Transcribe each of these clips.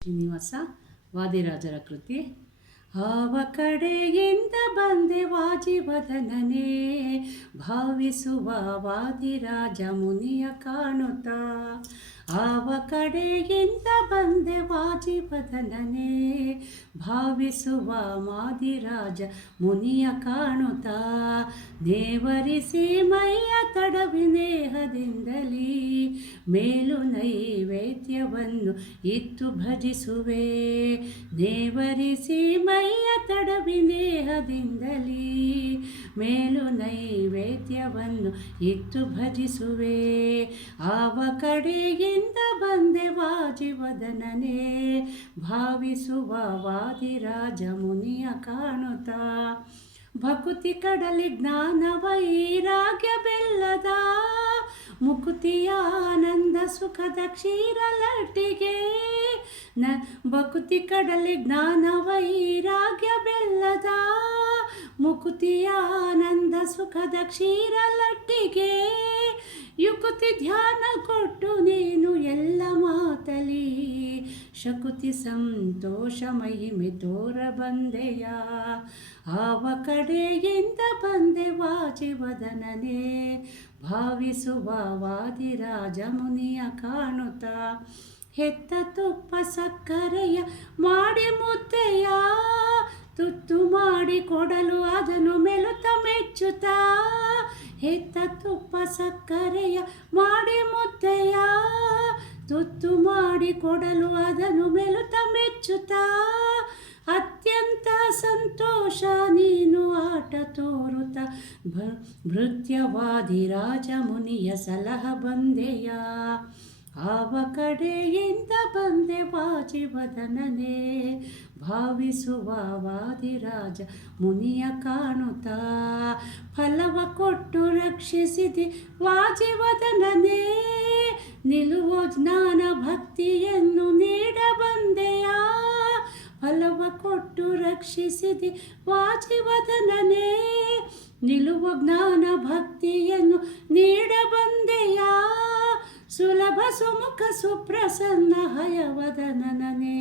ಶ್ರೀನಿವಾಸ ವಾದಿರಾಜರ ಕೃತಿ. ಆವ ಕಡೆಯಿಂದ ಬಂದೆ ವಾಜಿವದನನೇ, ಭಾವಿಸುವ ವಾದಿರಾಜ ಮುನಿಯ ಕಾಣುತ್ತಾ. ಆವ ಕಡೆಯಿಂದ ಬಂದೆ ವಾಜಿವದನನೇ, ಭಾವಿಸುವ ವಾದಿರಾಜ ಮುನಿಯ ಕಾಣುತ್ತಾ. ನೇವರಿಸಿ ಮೈಯ ತಡವಿನೇಹದಿಂದಲೀ, ಮೇಲು ನೈವೇದ್ಯವನ್ನು ಇತ್ತು ಭಜಿಸುವೆ. ನೇವರಿಸಿ ಮೈಯ ತಡವಿನೇಹದಿಂದಲೀ, ಮೇಲು ನೈವೇದ್ಯವನ್ನು ಇತ್ತು ಭಜಿಸುವೆ. ಆವ ಕಡೆಯಿಂದ ಬಂದೆ ವಾಜಿವದನನೇ, ಭಾವಿಸುವ ವಾದಿರಾಜ ಮುನಿಯ ಕಾಣುತ್ತಾ. ಭಕುತಿ ಕಡಲಿ ಜ್ಞಾನ ವೈರಾಗ್ಯ ಬೆಲ್ಲದ, ಮುಕುತಿಯ ಆನಂದ ಸುಖದ ಕ್ಷೀರಲಟ್ಟಿಗೆ. ಭಕುತಿ ಕಡಲಿ ಜ್ಞಾನ ವೈರಾಗ್ಯ ಬೆಲ್ಲದ, ಮುಕುತಿಯ ಆನಂದ ಸುಖದ ಕ್ಷೀರಲಟ್ಟಿಗೆ. ಯುಕುತಿ ಧ್ಯಾನ ಕೊಟ್ಟು ನೀನು ಎಲ್ಲ ಮಾತಲಿ, ಶಕುತಿ ಸಂತೋಷ ಮಹಿಮೆ ತೋರ ಬಂದೆಯ. ಆವ ಕಡೆಯಿಂದ ಬಂದೆ ವಾಜಿವದನನೇ, ಭಾವಿಸುವ ವಾದಿರಾಜ ಮುನಿಯ ಕಾಣುತ್ತಾ. ಹೆತ್ತ ತುಪ್ಪ ಸಕ್ಕರೆಯ ಮಾಡಿ ಮುದ್ದೆಯ, ತುತ್ತು ಮಾಡಿ ಕೊಡಲು ಅದನ್ನು ಮೆಲುತ ಮೆಚ್ಚುತ್ತಾ. ಹೆತ್ತ ತುಪ್ಪ ಸಕ್ಕರೆಯ ಮಾಡಿ ಮುದ್ದೆಯ, ತುತ್ತು ಮಾಡಿ ಕೊಡಲು ಅದನ್ನು ಮೆಲುತ ಮೆಚ್ಚುತ್ತಾ. ಅತ್ಯಂತ ಸಂತೋಷ ನೀನು ಆಟ ತೋರುತ್ತ, ಭೃತ್ಯವಾದಿರಾಜ ಮುನಿಯ ಸಲಹ ಬಂದೆಯ. ಆವ ಕಡೆಯಿಂದ ಬಂದೆ ವಾಜಿವದನನೇ, ಭಾವಿಸುವ ವಾದಿರಾಜ ಮುನಿಯ ಕಾಣುತ್ತಾ. ಫಲವ ಕೊಟ್ಟು ರಕ್ಷಿಸಿದೆ ವಾಜಿವದನನೇ, ನಿಲುವ ಜ್ಞಾನ ಭಕ್ತಿಯನ್ನು ನೀಡ ಬಂದೆಯ. ಫಲವ ಕೊಟ್ಟು ರಕ್ಷಿಸಿದೆ ವಾಜಿವದನನೇ, ನಿಲುವ ಜ್ಞಾನ ಭಕ್ತಿಯನ್ನು ನೀಡ ಬಂದೆಯ. ಸುಲಭ ಸುಮುಖ ಸುಪ್ರಸನ್ನ ಹಯವದನನೇ,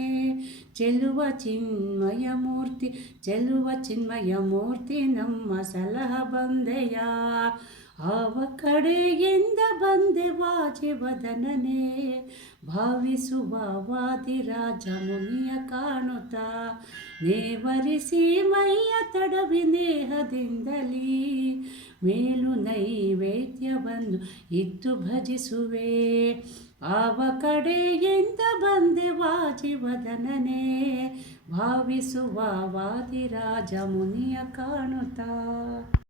ಚೆಲುವ ಚಿನ್ಮಯ ಮೂರ್ತಿ, ಚೆಲುವ ಚಿನ್ಮಯ ಮೂರ್ತಿ ನಮ್ಮ ಸಲಹ ಬಂದೆಯ. ಆವ ಕಡೆಯಿಂದ ಬಂದೆ ವಾಜಿವದನನೇ, ಭಾವಿಸುವ ವಾದಿರಾಜ ಮುನಿಯ ಕಾಣುತ್ತಾ. ನೇವರಿಸಿ ಮೈಯ ತಡವಿನೇಹದಿಂದಲೀ, ಮೇಲು ನೈವೇದ್ಯವನ್ನು ಇತ್ತು ಭಜಿಸುವೆ. ಆವ ಕಡೆಯಿಂದ ಬಂದೆ ವಾಜಿವದನನೇ, ಭಾವಿಸುವ ವಾದಿರಾಜ ಮುನಿಯ ಕಾಣುತ್ತಾ.